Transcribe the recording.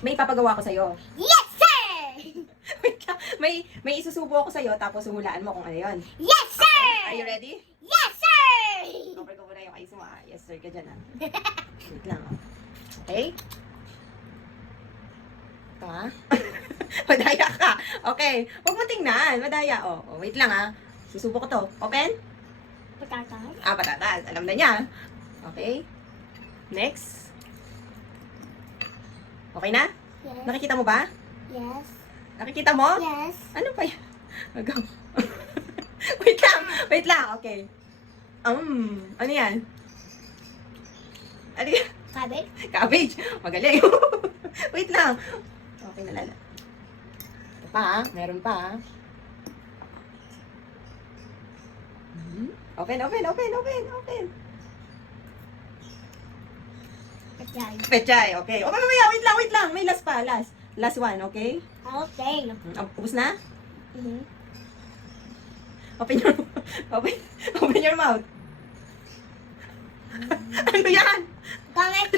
may papagawa ko sa'yo. Yes, sir! Wait lang. May isusubo ako sa'yo, tapos huhulaan mo kung ano yun. Yes, sir! Are you ready? Yes, sir! Cover ko muna yung eyes mo, ah. Yes, sir, ka dyan, ah. Wait lang, ah. Okay? Ito, ah. Madaya ka. Okay. Huwag mo tingnan. Madaya, oh. Oh, wait lang, ah. Susubo ko to. Open? Patatas? Ah, patatas. Alam na niya. Okay. Next. Okay na? Yes. Nakikita mo ba? Yes. Nakikita mo? Yes. Ano pa yan? Hanggang... wait lang. Wait lang. Okay. Ano yan? Ano yan? Cabbage? Cabbage. Magaling. Wait lang. Okay na lala. Ito pa, ah. Meron pa, ah. Open. Pechay. Pechay, okay. Oh, mamaya, wait lang. May last pa, last. Last one, okay? Okay. Ubus na? Mm-hmm. Open your mouth. Ano yan? Kamay